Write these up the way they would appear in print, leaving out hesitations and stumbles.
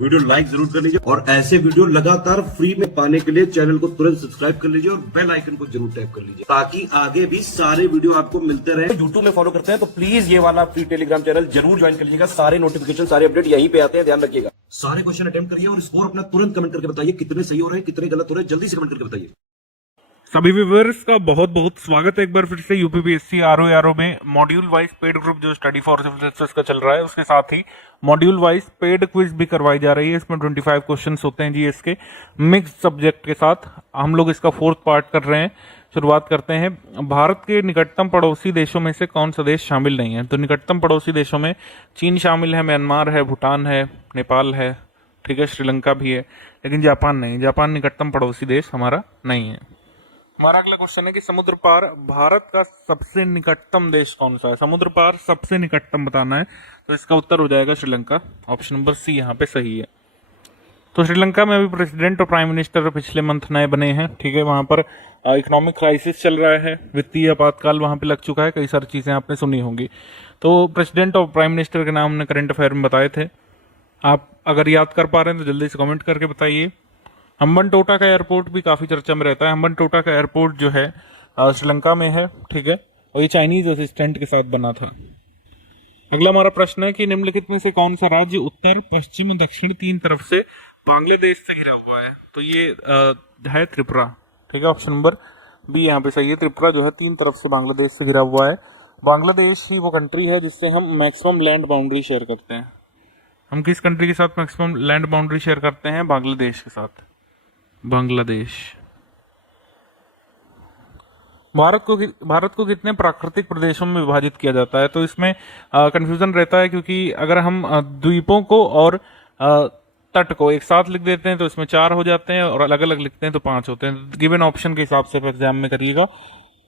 Video like जरूर कर लीजिए और ऐसे वीडियो लगातार फ्री में पाने के लिए चैनल को तुरंत सब्सक्राइब कर लीजिए और बेल आइकन को जरूर टैप कर लीजिए ताकि आगे भी सारे वीडियो आपको मिलते रहे। यूट्यूब में फॉलो करते हैं तो प्लीज ये वाला फ्री टेलीग्राम चैनल जरूर ज्वाइन कर लीजिएगा। सारे नोटिफिकेशन सारे अपडेट यहीं पे आते हैं, ध्यान रखिएगा। सारे क्वेश्चन अटेम्प्ट करिए और स्कोर अपना तुरंत कमेंट करके बताइए कितने सही हो रहे हैं कितने गलत हो रहे हैं, जल्दी से कमेंट करके बताइए। सभी व्यूअर्स का बहुत बहुत स्वागत है एक बार फिर से यूपीपीएससी आरओ में मॉड्यूल वाइज पेड ग्रुप जो स्टडी फॉर सिविल सर्विसेज का चल रहा है, उसके साथ ही मॉड्यूल वाइज पेड क्विज भी करवाई जा रही है। इसमें 25 क्वेश्चंस होते हैं जीएस के मिक्स सब्जेक्ट के साथ। हम लोग इसका 4th पार्ट कर रहे हैं। शुरुआत करते हैं। भारत के निकटतम पड़ोसी देशों में से कौन सा देश शामिल नहीं है? तो निकटतम पड़ोसी देशों में चीन शामिल है, म्यांमार है, भूटान है, नेपाल है, ठीक है, श्रीलंका भी है, लेकिन जापान नहीं। जापान निकटतम पड़ोसी देश हमारा नहीं है। हमारा अगला क्वेश्चन है कि समुद्र पार भारत का सबसे निकटतम देश कौन सा है? समुद्र पार सबसे निकटतम बताना है, तो इसका उत्तर हो जाएगा श्रीलंका। ऑप्शन नंबर सी यहाँ पे सही है। तो श्रीलंका में अभी प्रेसिडेंट और प्राइम मिनिस्टर पिछले मंथ नए बने हैं, ठीक है। वहां पर इकोनॉमिक क्राइसिस चल रहा है, वित्तीय आपातकाल वहां पे लग चुका है, कई सारी चीजें आपने सुनी होंगी। तो प्रेसिडेंट और प्राइम मिनिस्टर के नाम हमने करंट अफेयर में बताए थे। आप अगर याद कर पा रहे हैं तो जल्दी से कमेंट करके बताइए। हम्बनटोटा का एयरपोर्ट भी काफी चर्चा में रहता है। हम्बनटोटा का एयरपोर्ट जो है श्रीलंका में है, ठीक है, और ये चाइनीज असिस्टेंट के साथ बना था। अगला हमारा प्रश्न है कि निम्नलिखित में से कौन सा राज्य उत्तर, पश्चिम और दक्षिण तीन तरफ से बांग्लादेश से घिरा हुआ है? तो ये है त्रिपुरा, ठीक है। ऑप्शन नंबर बी यहाँ पे सही है। त्रिपुरा जो है तीन तरफ से बांग्लादेश से घिरा हुआ है। बांग्लादेश ही वो कंट्री है जिससे हम मैक्सिमम लैंड बाउंड्री शेयर करते हैं। हम किस कंट्री के साथ मैक्सिमम लैंड बाउंड्री शेयर करते हैं? बांग्लादेश के साथ। बांग्लादेश। भारत को कितने प्राकृतिक प्रदेशों में विभाजित किया जाता है? तो इसमें कंफ्यूजन रहता है, क्योंकि अगर हम द्वीपों को और तट को एक साथ लिख देते हैं तो इसमें 4 हो जाते हैं, और अलग अलग लिखते हैं तो 5 होते हैं। गिवन ऑप्शन के हिसाब से एग्जाम में करिएगा।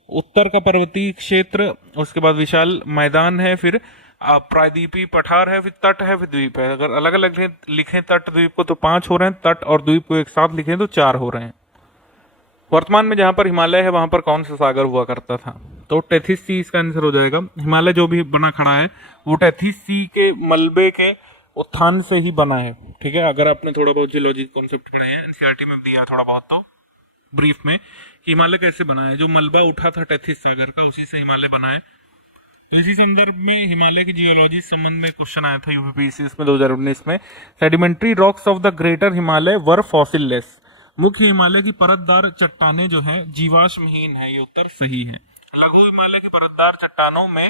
उत्तर का पर्वतीय क्षेत्र, उसके बाद विशाल मैदान है, फिर प्रायद्वीपीय पठार है, फिर तट है, फिर द्वीप है। अगर अलग अलग लिखें तट द्वीप को तो 5 हो रहे हैं, तट और द्वीप को एक साथ लिखें तो 4 हो रहे हैं। वर्तमान में जहां पर हिमालय है वहां पर कौन सा सागर हुआ करता था? तो टेथिस सी इसका आंसर हो जाएगा। हिमालय जो भी बना खड़ा है वो टेथिस सी के मलबे के उत्थान से ही बना है, ठीक है। अगर आपने थोड़ा बहुत जियोलॉजी कॉन्सेप्ट पढ़े हैं, एनसीईआरटी में दिया थोड़ा बहुत, तो ब्रीफ में कि हिमालय कैसे बना है। जो मलबा उठा था टेथिस सागर का, उसी से हिमालय बना है। तो इसी संदर्भ में हिमालय की जियोलॉजी संबंध में क्वेश्चन आया था यूपीपीएससी में 2019 में। Sedimentary rocks of the greater Himalaya were fossil less. मुख्य हिमालय की परतदार चट्टानें जो है जीवाश्महीन है, ये उत्तर सही है। लघु हिमालय की परतदार चट्टानों में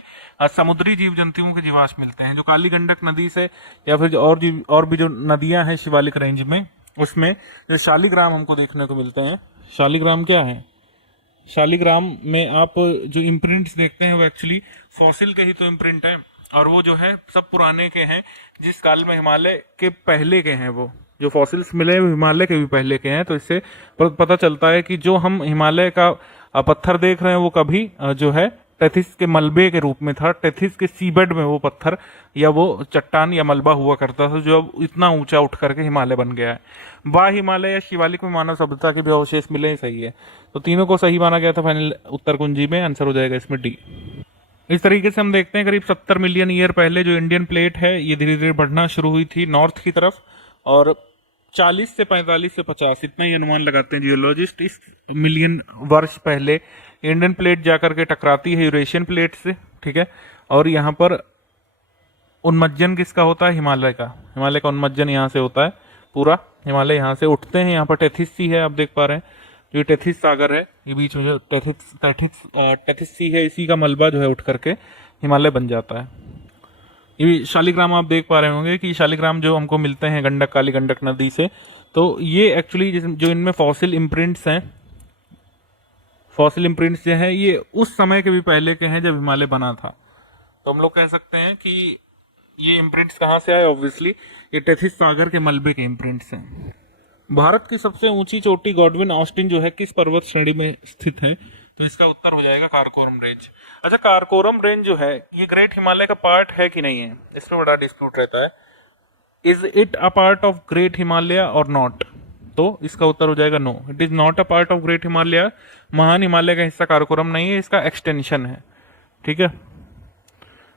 समुद्री जीव जंतुओं के जीवाश्म मिलते हैं। जो काली गंडक नदी से या फिर और भी जो नदियां हैं शिवालिक रेंज में, उसमें जो शालिग्राम हमको देखने को मिलते हैं। शालिग्राम क्या है? शालिग्राम में आप जो इम्प्रिंट्स देखते हैं वो एक्चुअली फॉसिल के ही तो इम्प्रिंट है, और वो जो है सब पुराने के हैं, जिस काल में हिमालय के पहले के हैं। वो जो फॉसिल्स मिले हैं वो हिमालय के भी पहले के हैं। तो इससे पता चलता है कि जो हम हिमालय का पत्थर देख रहे हैं वो कभी जो है टेथिस के मलबे के रूप में था। टेथिस के सीबेड में वो पत्थर या वो चट्टान या मलबा हुआ करता था, जो अब इतना ऊंचा उठ करके हिमालय बन गया है। वाह हिमालय या शिवालिक में मानव सभ्यता के भी अवशेष मिले हैं, सही है। तो तीनों को सही माना गया था फाइनल उत्तर कुंजी में। आंसर हो जाएगा इसमें डी। इस तरीके से हम देखते हैं करीब 70 मिलियन ईयर पहले जो इंडियन प्लेट है ये धीरे धीरे बढ़ना शुरू हुई थी नॉर्थ की तरफ, और 40 से 45 से 50 इतना ही अनुमान लगाते हैं जियोलॉजिस्ट। इस मिलियन वर्ष पहले इंडियन प्लेट जाकर के टकराती है यूरेशियन प्लेट से, ठीक है। और यहाँ पर उन्मज्जन किसका होता है? हिमालय का। हिमालय का उन्मज्जन यहाँ से होता है, पूरा हिमालय यहाँ से उठते हैं। यहाँ पर टेथिस सी है, आप देख पा रहे हैं, जो टेथिस सागर है, ये बीच में जो टेथिस सी है, इसी का मलबा जो है उठ करके हिमालय बन जाता है। ये शालिग्राम आप देख पा रहे होंगे कि शालिग्राम जो हमको मिलते हैं गंडक, काली गंडक नदी से, तो ये एक्चुअली जो इनमें फॉसिल इम्प्रिंट्स हैं, फॉसिल इम्प्रिंट्स जो हैं ये उस समय के भी पहले के हैं जब हिमालय बना था। तो हम लोग कह सकते हैं कि ये इम्प्रिंट्स कहाँ से आए? ऑब्वियसली ये टेथिस सागर के मलबे के इम्प्रिंट्स हैं। भारत की सबसे ऊंची चोटी गॉडविन ऑस्टिन जो है किस पर्वत श्रेणी में स्थित है? तो इसका उत्तर हो जाएगा काराकोरम रेंज। अच्छा, काराकोरम रेंज जो है ये ग्रेट हिमालय का पार्ट है कि नहीं है, इसमें बड़ा डिस्प्यूट रहता है। Is it a part of great Himalaya और नॉट? तो इसका उत्तर हो जाएगा no, it is not a part of great Himalaya. महान हिमालय का हिस्सा काराकोरम नहीं है, इसका एक्सटेंशन है, ठीक है।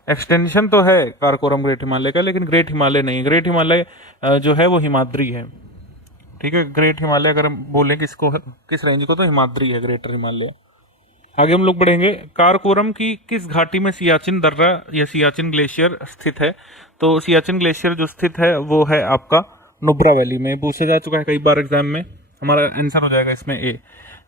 एक्सटेंशन तो है काराकोरम ग्रेट हिमालय का, लेकिन ग्रेट हिमालय नहीं। ग्रेट हिमालय जो है वो हिमाद्री है, ठीक है। ग्रेट हिमालय अगर हम बोलें किसको, किस रेंज को, तो हिमाद्री है ग्रेटर हिमालय। आगे हम लोग बढ़ेंगे। काराकोरम की किस घाटी में सियाचिन दर्रा या सियाचिन ग्लेशियर स्थित है? तो सियाचिन ग्लेशियर जो स्थित है वो है आपका नुब्रा वैली में। पूछा जा चुका है कई बार एग्जाम में, हमारा आंसर हो जाएगा इसमें ए।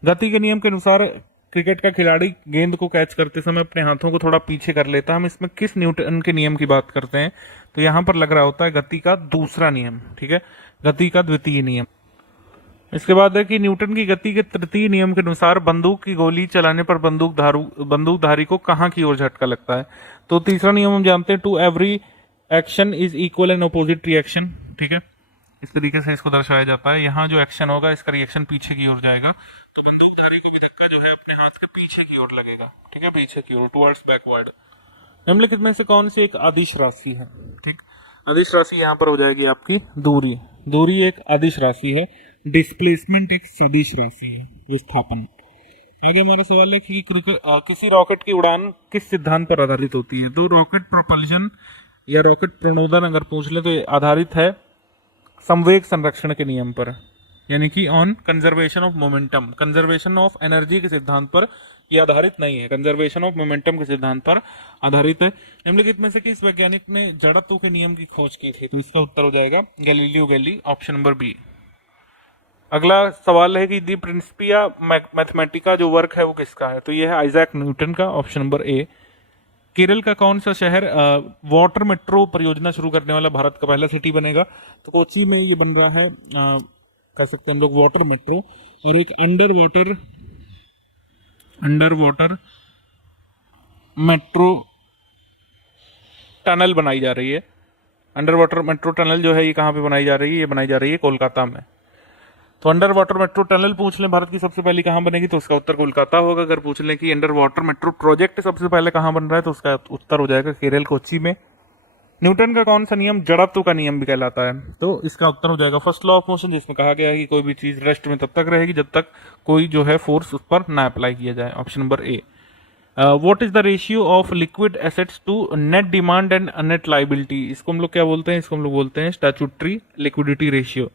गति के नियम के अनुसार क्रिकेट का खिलाड़ी गेंद को कैच करते समय अपने हाथों को थोड़ा पीछे कर लेता है। हम इसमें किस न्यूटन के नियम की बात करते हैं? तो यहाँ पर लग रहा होता है गति का दूसरा नियम, ठीक है, गति का द्वितीय नियम। इसके बाद है कि न्यूटन की गति के तृतीय नियम के अनुसार बंदूक की गोली चलाने पर बंदूकधारी को कहाँ की ओर झटका लगता है? तो तीसरा नियम हम जानते हैं, to every action is equal and opposite reaction, ठीक है। इस तरीके से इसको दर्शाया जाता है। यहाँ जो एक्शन होगा इसका रिएक्शन पीछे की ओर जाएगा, तो बंदूकधारी को भी धक्का जो है अपने हाथ के पीछे की ओर लगेगा, ठीक है, पीछे की ओर, टुवर्ड्स बैकवर्ड। निम्नलिखित में से कौन सी एक अदिश राशि है? ठीक, अदिश राशि यहाँ पर हो जाएगी आपकी दूरी। दूरी एक अदिश राशि है, डिस्प्लेसमेंट एक सदिश राशि है, विस्थापन। आगे हमारा सवाल है कि किसी रॉकेट की उड़ान किस सिद्धांत पर आधारित होती है? तो रॉकेट प्रोपल्शन या रॉकेट प्रणोदन अगर पूछ ले तो आधारित है संवेग संरक्षण के नियम पर, यानी कि on conservation of momentum. Conservation of energy के सिद्धांत पर यह आधारित नहीं है, कंजर्वेशन ऑफ मोमेंटम के सिद्धांत पर आधारित है। निम्नलिखित में से किस वैज्ञानिक ने जड़त्व के नियम की खोज की थी? तो इसका उत्तर हो जाएगा गैलीलियो गैली, ऑप्शन नंबर बी। अगला सवाल है कि दी प्रिंसिपिया मैथमेटिका जो वर्क है वो किसका है? तो यह है आइजैक न्यूटन का, ऑप्शन नंबर ए। केरल का कौन सा शहर वाटर मेट्रो परियोजना शुरू करने वाला भारत का पहला सिटी बनेगा? तो कोची में ये बन रहा है, कह सकते हैं हम लोग वाटर मेट्रो, और एक अंडर वाटर मेट्रो टनल बनाई जा रही है। अंडर वाटर मेट्रो टनल जो है ये कहाँ पे बनाई जा रही है? ये बनाई जा रही है कोलकाता में। तो अंडर वाटर मेट्रो टनल पूछ लें भारत की सबसे पहले कहाँ बनेगी, तो उसका उत्तर कोलकाता होगा। अगर पूछ लें कि अंडर वाटर मेट्रो प्रोजेक्ट सबसे पहले कहाँ बन रहा है, तो उसका उत्तर हो जाएगा केरल, कोच्चि में। न्यूटन का कौन सा नियम जड़त्व का नियम भी कहलाता है? तो इसका उत्तर हो जाएगा फर्स्ट लॉ ऑफ मोशन, जिसमें कहा गया है कि कोई भी चीज रेस्ट में तब तक रहेगी जब तक कोई जो है फोर्स उस पर ना अप्लाई किया जाए, option number A. What is the ratio of liquid assets to net demand and net liability? इसको हम लोग क्या बोलते हैं? इसको हम लोग बोलते हैं स्टैट्यूटरी लिक्विडिटी रेशियो।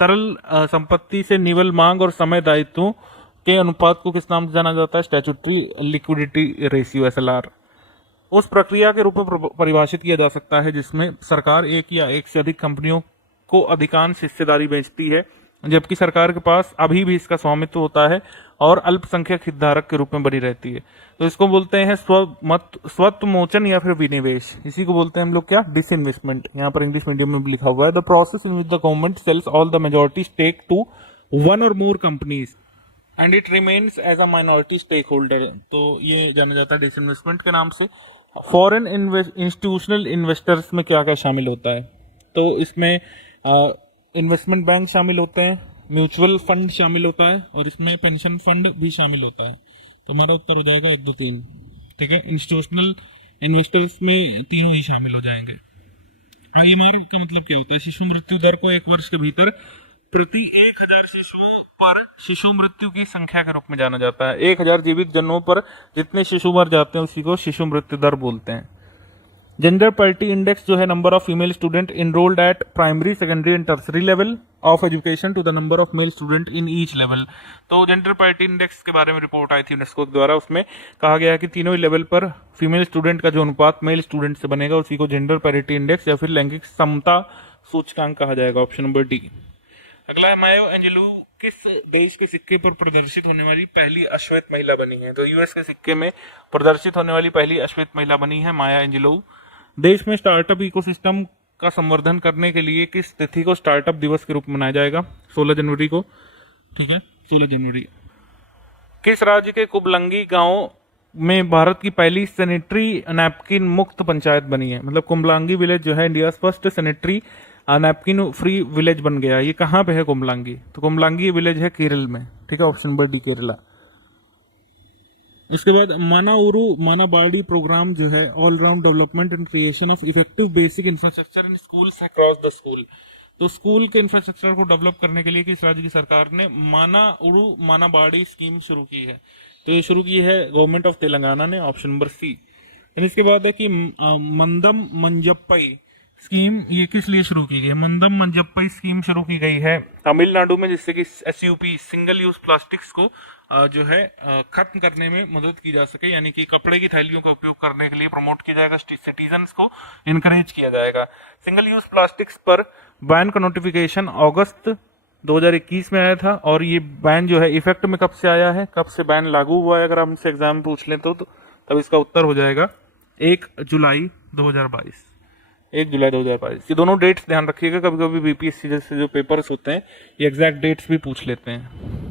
तरल संपत्ति से निवल मांग और समय दायित्वों के अनुपात को किस नाम से जाना जाता है? Statutory liquidity ratio, SLR। उस प्रक्रिया के रूप में परिभाषित किया जा सकता है जिसमें सरकार एक या एक से अधिक कंपनियों को अधिकांश हिस्सेदारी बेचती है, जबकि सरकार के पास अभी भी इसका स्वामित्व होता है और अल्पसंख्यक हितधारक के रूप में बनी रहती है। तो इसको बोलते हैं स्वत्वमोचन या फिर विनिवेश। इसी को बोलते हैं हम लोग क्या? डिसइन्वेस्टमेंट। यहाँ पर इंग्लिश मीडियम में लिखा हुआ है, the process in which the government sells all the majority stake to one or more companies and it remains as a minority stakeholder. तो ये जाना जाता है डिसइन्वेस्टमेंट के नाम से। फॉरेन इंस्टीट्यूशनल इन्वेस्टर्स में क्या क्या शामिल होता है? तो इसमें इन्वेस्टमेंट बैंक शामिल होते हैं, म्यूचुअल फंड शामिल होता है, और इसमें पेंशन फंड भी शामिल होता है। तो हमारा उत्तर हो जाएगा 1, 2, 3, ठीक है। इंस्टीट्यूशनल इन्वेस्टर्स में तीनों ही शामिल हो जाएंगे। IMR का मतलब क्या होता है? शिशु मृत्यु दर को एक वर्ष के भीतर प्रति 1000 शिशुओं पर शिशु मृत्यु की संख्या के रूप में जाना जाता है। 1000 जीवित जन्मों पर जितने शिशु मर जाते हैं उसी को शिशु मृत्यु दर बोलते हैं। जेंडर पैरिटी इंडेक्स जो है number of female student enrolled at primary, secondary and tertiary level of education to the number of male student in each level. तो जेंडर पैरिटी इंडेक्स के बारे में रिपोर्ट आई थी यूनेस्को के द्वारा, उसमें कहा गया है कि तीनों ही लेवल पर फीमेल स्टूडेंट का जो अनुपात मेल स्टूडेंट से बनेगा उसी को जेंडर पैरिटी इंडेक्स या फिर लैंगिक समता सूचकांक कहा जाएगा, ऑप्शन नंबर डी। अगला है मायो एंजेलू किस देश के सिक्के पर प्रदर्शित होने वाली पहली अश्वेत महिला बनी है? तो यूएस के सिक्के में प्रदर्शित होने वाली पहली अश्वेत महिला बनी है माया एंजेलू। देश में स्टार्टअप इकोसिस्टम का संवर्धन करने के लिए किस तिथि को स्टार्टअप दिवस के रूप में मनाया जाएगा? 16 जनवरी को, ठीक है, 16 जनवरी। किस राज्य के कुंबलंगी गांव में भारत की पहली सैनिटरी नैपकिन मुक्त पंचायत बनी है? मतलब कुंबलांगी विलेज जो है India first sanitary napkin free village बन गया। ये कहाँ पे है कुंबलांगी? तो कुंबलांगी विलेज है केरल में, ठीक है, ऑप्शन नंबर डी केरला। इसके बाद मानाबाड़ी प्रोग्राम जो है all round development and creation of effective basic infrastructure in schools across the school. तो स्कूल के इंफ्रास्ट्रक्चर को डेवलप करने के लिए किस राज्य की सरकार ने मानाबाड़ी स्कीम शुरू की है? तो ये शुरू की है गवर्नमेंट ऑफ तेलंगाना ने, ऑप्शन नंबर सी। फिर इसके बाद है कि मंदम मंजप्पई स्कीम, ये किस लिए शुरू की गई? मंदम मंजप्पई स्कीम शुरू की गई है तमिलनाडु में, जिससे कि एसयूपी सिंगल यूज प्लास्टिक्स को जो है खत्म करने में मदद की जा सके, यानी कि कपड़े की थैलियों का उपयोग करने के लिए प्रमोट किया जाएगा, सिटीजन्स को इनकरेज किया जाएगा। सिंगल यूज प्लास्टिक्स पर बैन का नोटिफिकेशन अगस्त 2021 में आया था, और ये बैन जो है इफेक्ट में कब से आया है, कब से बैन लागू हुआ है, अगर हमसे एग्जाम पूछ लें तो तब इसका उत्तर हो जाएगा 1 जुलाई 2022। 1 जुलाई 2022, ये दोनों डेट्स ध्यान रखिएगा, कभी कभी बीपीएससी जैसे जो पेपर्स होते हैं ये एग्जैक्ट डेट्स भी पूछ लेते हैं।